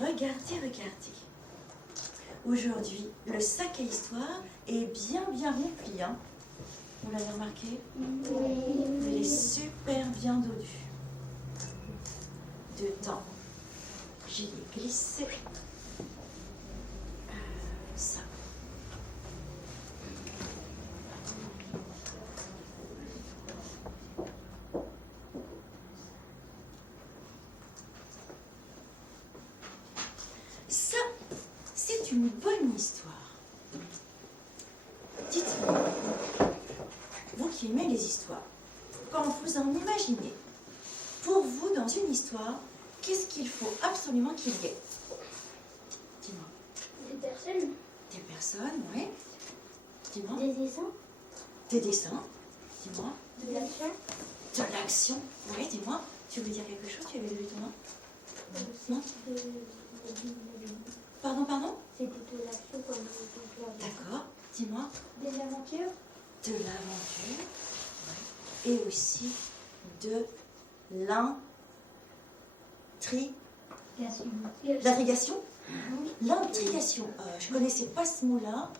regardez, regardez. Aujourd'hui, le sac à histoire est bien rempli, hein. Vous l'avez remarqué? Oui. Il est super bien dodu. Dedans, j'y ai glissé ça. Ça, c'est une bonne histoire. Dites-moi, vous qui aimez les histoires, quand vous en imaginez, pour vous, dans une histoire, qu'est-ce qu'il faut absolument qu'il y ait? Dis-moi. Des personnes. Des personnes, oui. Dis-moi. Des dessins. Des dessins. Dis-moi. De l'action. De l'action. Oui, dis-moi. Tu veux dire quelque chose? Tu avais levé ton main? Non. Pardon? C'est de l'action comme le D'accord. Dis-moi. Des aventures. De l'aventure. Ouais. Et aussi de l'intrigation. L'intrigation. Je connaissais pas ce mot-là.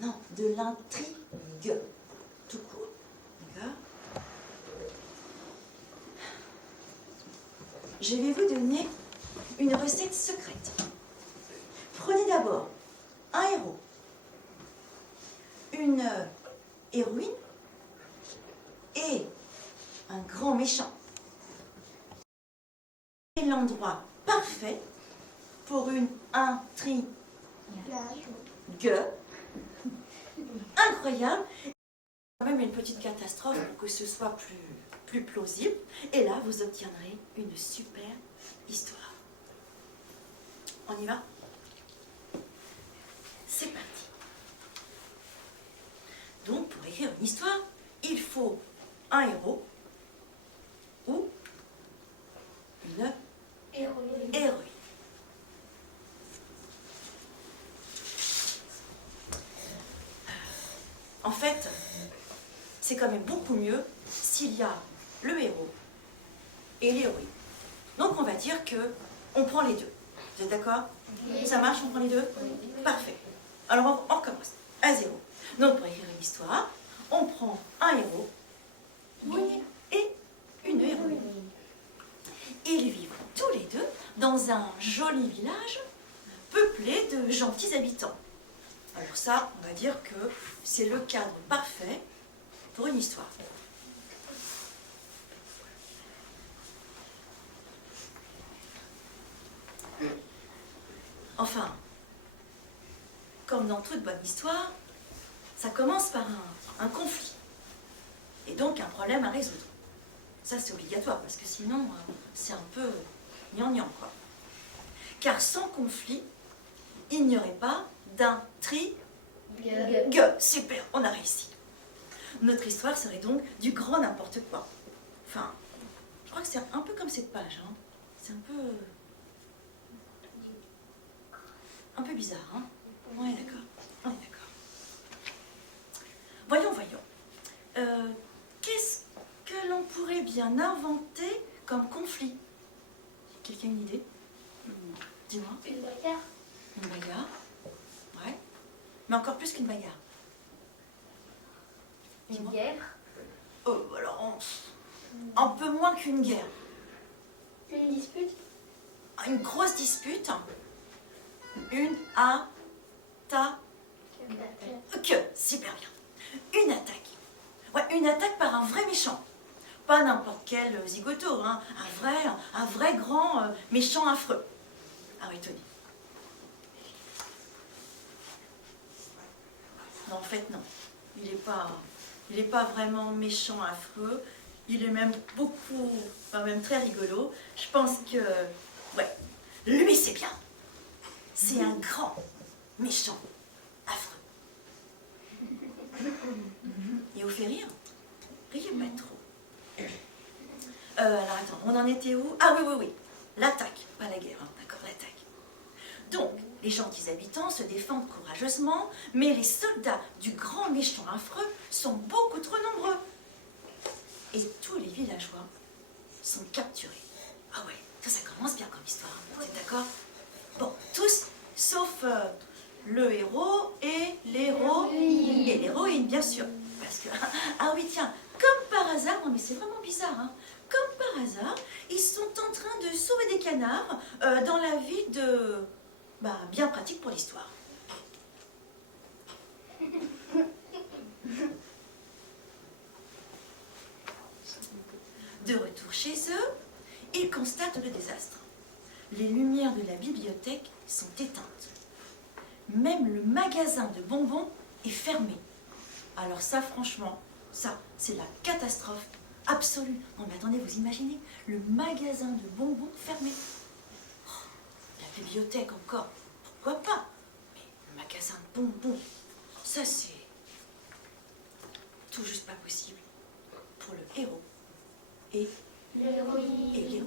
Non, de l'intrigue. Tout court. D'accord. Je vais vous donner une recette secrète. Prenez d'abord un héros, une héroïne et un grand méchant. C'est l'endroit parfait pour une intrigue incroyable. Quand même une petite catastrophe pour que ce soit plus plausible. Et là, vous obtiendrez une super histoire. On y va? C'est parti. Donc, pour écrire une histoire, il faut un héros ou une héroïne. En fait, c'est quand même beaucoup mieux s'il y a le héros et l'héroïne. Donc, on va dire que on prend les deux. Vous êtes d'accord? Oui. Ça marche, on prend les deux? Oui. Parfait. Alors, on recommence à zéro. Donc, pour écrire une histoire, on prend un héros et une héroïne. Ils vivent tous les deux dans un joli village peuplé de gentils habitants. Alors ça, on va dire que c'est le cadre parfait pour une histoire. Enfin, comme dans toute bonne histoire, ça commence par un conflit. Et donc un problème à résoudre. Ça, c'est obligatoire, parce que sinon, c'est un peu gnangnan, quoi. Car sans conflit, il n'y aurait pas d'intrigue. Super, on a réussi. Notre histoire serait donc du grand n'importe quoi. Enfin, je crois que c'est un peu comme cette page, hein. C'est un peu bizarre, hein. Ouais, d'accord. On est d'accord. Voyons. Qu'est-ce que l'on pourrait bien inventer comme conflit? Quelqu'un a une idée? Dis-moi. Une bagarre. Une bagarre. Ouais. Mais encore plus qu'une bagarre. Une guerre. Alors, un peu moins qu'une guerre. Une dispute. Une grosse dispute. Une attaque. Super bien. Une attaque. Ouais, une attaque par un vrai méchant. Pas n'importe quel zigoto, hein. Un vrai grand méchant affreux. Ah oui, Tony. Non, en fait, non. Il n'est pas vraiment méchant, affreux. Il est même même très rigolo. Je pense que, ouais, lui, c'est bien. C'est un grand méchant affreux. Et vous fait rire? Riez pas trop. Alors, attends, on en était où? Ah oui. L'attaque, pas la guerre, hein. D'accord, l'attaque. Donc, les gentils habitants se défendent courageusement, mais les soldats du grand méchant affreux sont beaucoup trop nombreux. Et tous les villageois sont capturés. Ah ouais, ça commence bien comme histoire, vous êtes d'accord? Bon, le héros et l'héroïne. Et l'héroïne, bien sûr. Parce que, ah oui, tiens, comme par hasard, non mais c'est vraiment bizarre, hein, comme par hasard, ils sont en train de sauver des canards dans la ville de... Bah, bien pratique pour l'histoire. De retour chez eux, ils constatent le désastre. Les lumières de la bibliothèque sont éteintes. Même le magasin de bonbons est fermé. Alors ça, franchement, ça, c'est la catastrophe absolue. Non mais attendez, vous imaginez, le magasin de bonbons fermé. Oh, la bibliothèque encore, pourquoi pas? Mais le magasin de bonbons, ça c'est tout juste pas possible pour le héros et l'héroïne.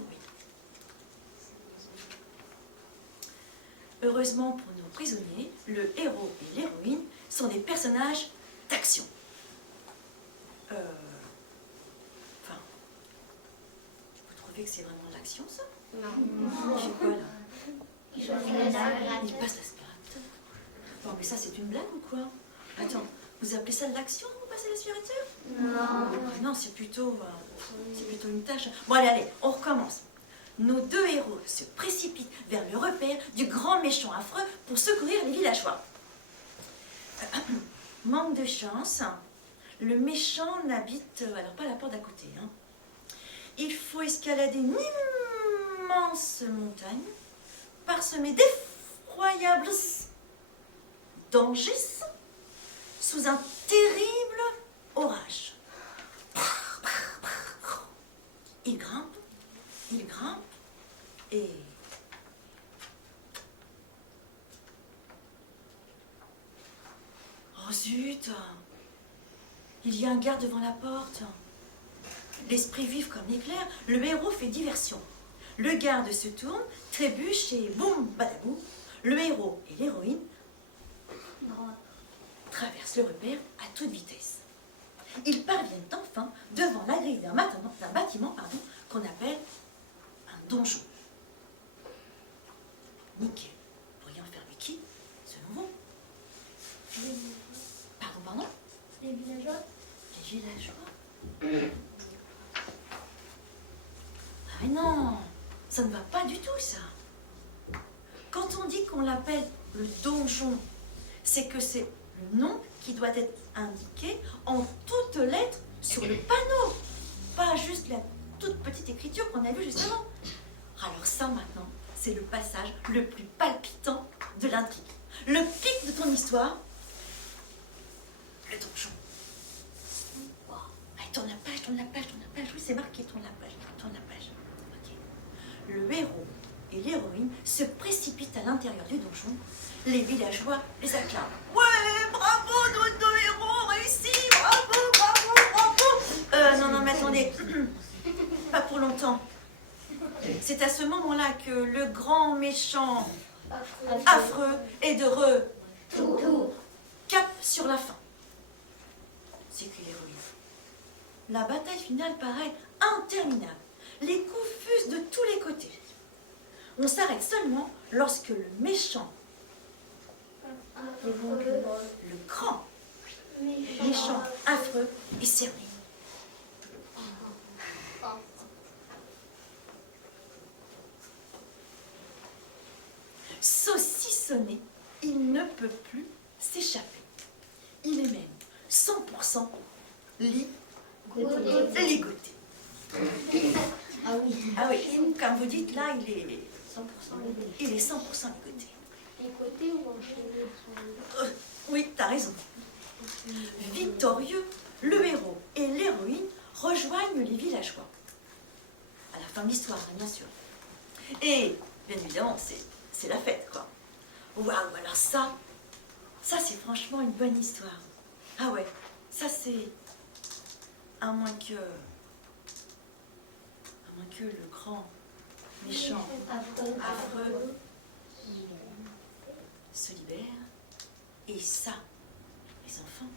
Heureusement pour nos prisonniers, le héros et l'héroïne sont des personnages d'action. Enfin, vous trouvez que c'est vraiment de l'action, ça? Non. Je sais quoi, là? Il passe l'aspirateur. Bon, mais ça, c'est une blague ou quoi? Attends, vous appelez ça de l'action, vous passez l'aspirateur? Non. Non, c'est plutôt une tâche. Bon, allez, on recommence. Nos deux héros se précipitent vers le repère du grand méchant affreux pour secourir les villageois. Manque de chance, le méchant n'habite, alors pas la porte d'à côté. Hein. Il faut escalader une immense montagne, parsemée d'effroyables dangers, sous un terrible orage. Il grimpe, et... Oh zut! Il y a un garde devant la porte. L'esprit vif comme l'éclair, le héros fait diversion. Le garde se tourne, trébuche et boum, badabou, le héros et l'héroïne traversent le repère à toute vitesse. Ils parviennent enfin devant la grille d'un bâtiment qu'on appelle un donjon. Nickel. Vous pourriez en faire lui qui, selon vous? Pardon? Les villageois. Les villageois? Ah mais non, ça ne va pas du tout, ça. Quand on dit qu'on l'appelle le donjon, c'est que c'est le nom qui doit être indiqué en toutes lettres sur le panneau. Pas juste la toute petite écriture qu'on a vue juste avant. Alors ça, maintenant, c'est le passage le plus palpitant de l'intrigue. Le pic de ton histoire, le donjon. Wow. Allez, tourne la page. Oui, c'est marqué, tourne la page. Okay. Le héros et l'héroïne se précipitent à l'intérieur du donjon. Les villageois les acclament. Ouais, bravo, nos deux héros réussis, bravo. Non, mais attendez, pas pour longtemps. C'est à ce moment-là que le grand méchant affreux est de retour. Cap sur la fin. C'est que l'héroïne. La bataille finale paraît interminable. Les coups fusent de tous les côtés. On s'arrête seulement lorsque le méchant, le grand méchant affreux est cerné. Saucissonné, il ne peut plus s'échapper. Il est même 100% ligoté. Ah oui, comme vous dites, là, il est 100% ligoté. Ligoté ou enchaîné? Oui, t'as raison. Victorieux, le héros et l'héroïne rejoignent les villageois. À la fin de l'histoire, bien sûr. Et, bien évidemment, c'est la fête, quoi. Waouh, alors ça c'est franchement une bonne histoire. Ah ouais, ça c'est... À moins que le grand méchant affreux se libère. Et ça, les enfants,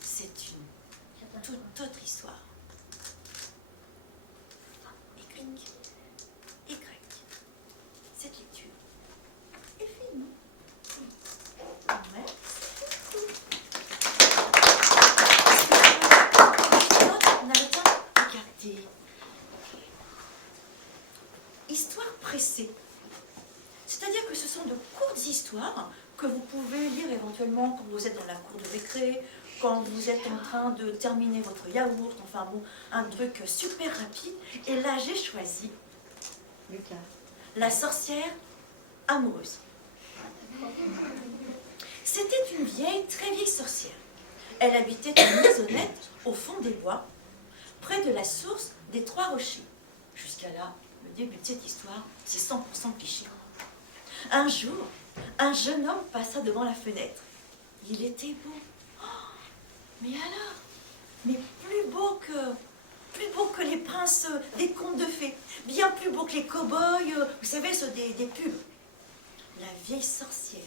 c'est une toute autre histoire. Y. Cette lecture est finie. histoires pressées. C'est-à-dire que ce sont de courtes histoires que vous pouvez lire éventuellement quand vous êtes dans la cour de récré, quand vous êtes en train de terminer votre yaourt, enfin bon, un truc super rapide. Et là, j'ai choisi La sorcière amoureuse. C'était une vieille, très vieille sorcière. Elle habitait une maisonnette au fond des bois, près de la source des Trois Rochers. Jusqu'à là, le début de cette histoire, c'est 100% cliché. Un jour, un jeune homme passa devant la fenêtre. Il était beau. Oh, mais alors, mais plus beau que les princes des contes de fées, bien plus beau que les cow-boys, vous savez, ceux des pubs. La vieille sorcière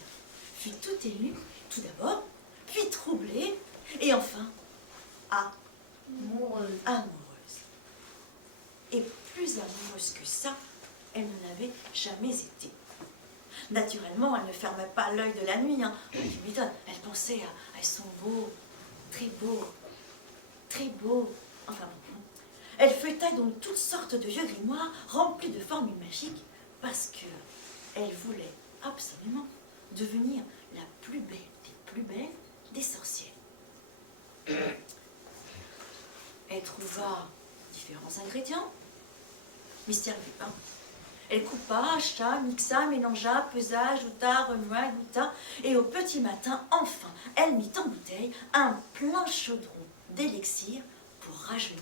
fut tout émue, tout d'abord, puis troublée, et enfin, amoureuse. Et plus amoureuse que ça, elle ne l'avait jamais été. Naturellement, elle ne fermait pas l'œil de la nuit. Hein. Elle pensait à elles sont beaux, très beaux. Enfin bon. Elle feuilleta donc toutes sortes de vieux grimoires remplis de formules magiques parce qu'elle voulait absolument devenir la plus belle des sorcières. Elle trouva différents ingrédients. Mystère du pain. Elle coupa, hacha, mixa, mélangea, pesa, ajouta, remua, goûta, et au petit matin, enfin, elle mit en bouteille un plein chaudron d'élixir pour rajeunir.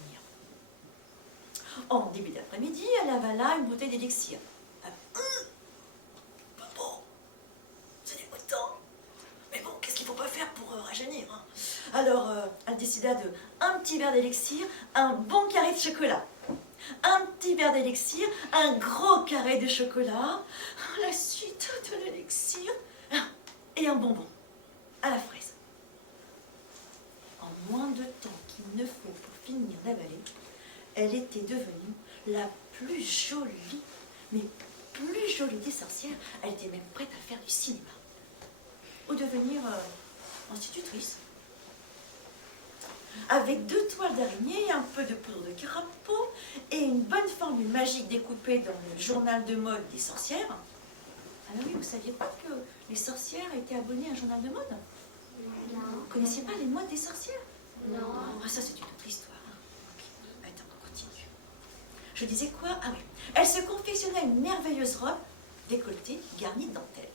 En début d'après-midi, elle avala une bouteille d'élixir. Pas bon, ce n'est pas tant. Mais bon, qu'est-ce qu'il ne faut pas faire pour rajeunir hein. Alors, elle décida de un petit verre d'élixir, un bon carré de chocolat. Un petit verre d'élixir, un gros carré de chocolat, la suite de l'élixir et un bonbon à la fraise. En moins de temps qu'il ne faut pour finir d'avaler, elle était devenue la plus jolie, mais plus jolie des sorcières. Elle était même prête à faire du cinéma ou devenir institutrice. Avec 2 toiles d'araignée, un peu de poudre de crapaud et une bonne formule magique découpée dans le journal de mode des sorcières. Alors oui, vous ne saviez pas que les sorcières étaient abonnées à un journal de mode? Non. Vous ne connaissiez pas les modes des sorcières? Non. Ah, ça, c'est une autre histoire. Ok, attends, on continue. Je disais quoi? Ah oui. Elle se confectionna une merveilleuse robe décolletée garnie de dentelle.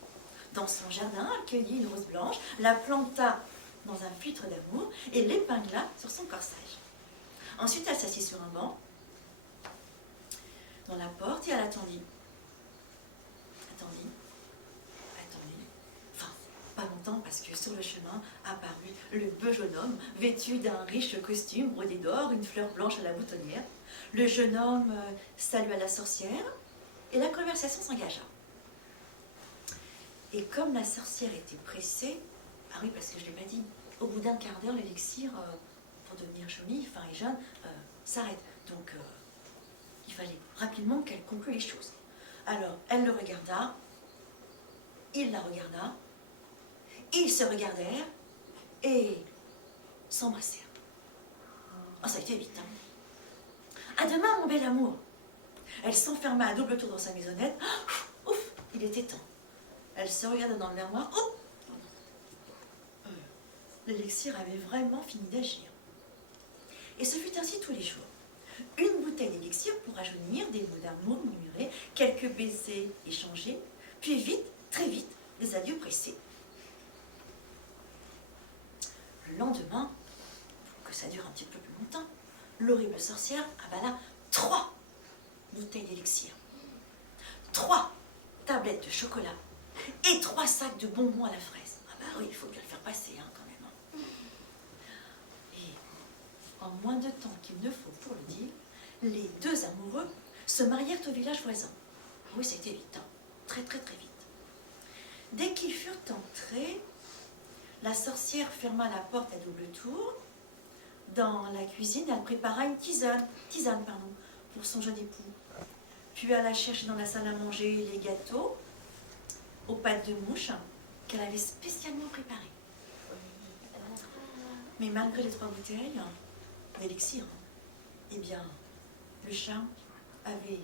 Dans son jardin, elle cueillit une rose blanche, la planta dans un filtre d'amour et l'épingla sur son corsage. Ensuite, elle s'assit sur un banc, dans la porte, et elle attendit. Enfin, pas longtemps, parce que sur le chemin apparut le beau jeune homme, vêtu d'un riche costume brodé d'or, une fleur blanche à la boutonnière. Le jeune homme salua la sorcière, et la conversation s'engagea. Et comme la sorcière était pressée, ah oui, parce que je ne l'ai pas dit, au bout d'un quart d'heure, l'élixir, pour devenir jolie, fin et jeune, s'arrête. Donc, il fallait rapidement qu'elle conclue les choses. Alors, elle le regarda, il la regarda, ils se regardèrent et s'embrassèrent. Oh, ça a été vite, hein. À demain, mon bel amour. Elle s'enferma à double tour dans sa maisonnette. Ouf, il était temps. Elle se regarda dans le miroir. Oh, l'élixir avait vraiment fini d'agir. Et ce fut ainsi tous les jours. Une bouteille d'élixir pour rajeunir, des mots d'amour murmurés, quelques baisers échangés, puis vite, très vite, des adieux pressés. Le lendemain, pour que ça dure un petit peu plus longtemps, l'horrible sorcière avala 3 bouteilles d'élixir, 3 tablettes de chocolat et 3 sacs de bonbons à la fraise. Ah bah oui, il faut bien le faire passer, hein, quand même. Et en moins de temps qu'il ne faut pour le dire, les 2 amoureux se marièrent au village voisin. Oui, c'était vite, hein. Très très très vite. Dès qu'ils furent entrés, la sorcière ferma la porte à double tour. Dans la cuisine, elle prépara une tisane pour son jeune époux. Puis elle alla chercher dans la salle à manger les gâteaux aux pâtes de mouche qu'elle avait spécialement préparés. Mais malgré les 3 bouteilles d'élixir, eh bien, le charme avait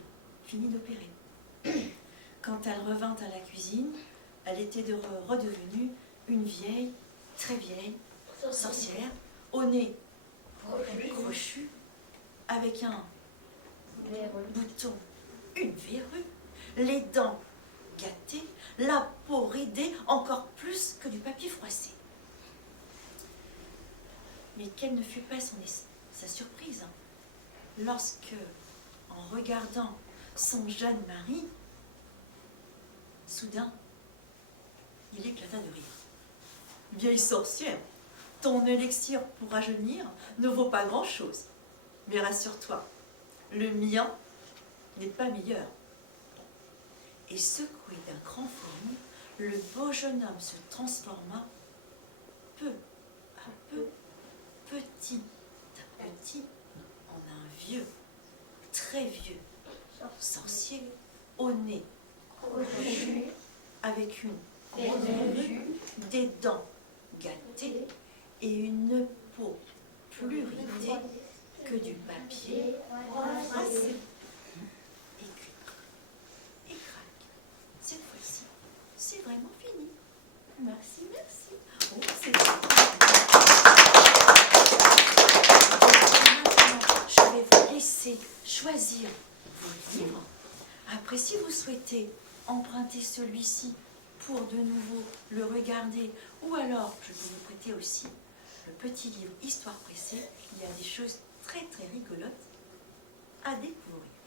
fini d'opérer. Quand elle revint à la cuisine, elle était redevenue une vieille, très vieille sorcière, au nez crochu, avec un bouton, une verrue, les dents gâtées, la peau ridée encore plus que du papier froissé. Mais quelle ne fut pas sa surprise lorsque, en regardant son jeune mari, soudain, il éclata de rire. « Vieille sorcière, ton élixir pour rajeunir ne vaut pas grand-chose. Mais rassure-toi, le mien n'est pas meilleur. » Et secoué d'un grand frémissement, le beau jeune homme se transforma peu à peu, petit à petit, en un vieux, très vieux sorcier au nez crochu, avec une verrue, des dents gâtées et une peau plus ridée que du papier froissé. Et clic, et crac. Cette fois-ci, c'est vraiment fini. Merci, merci. Oh, c'est bon. Maintenant, je vais vous laisser choisir vos livres. Après, si vous souhaitez emprunter celui-ci pour de nouveau le regarder, ou alors je peux vous prêter aussi le petit livre Histoire pressée. Il y a des choses très très rigolotes à découvrir.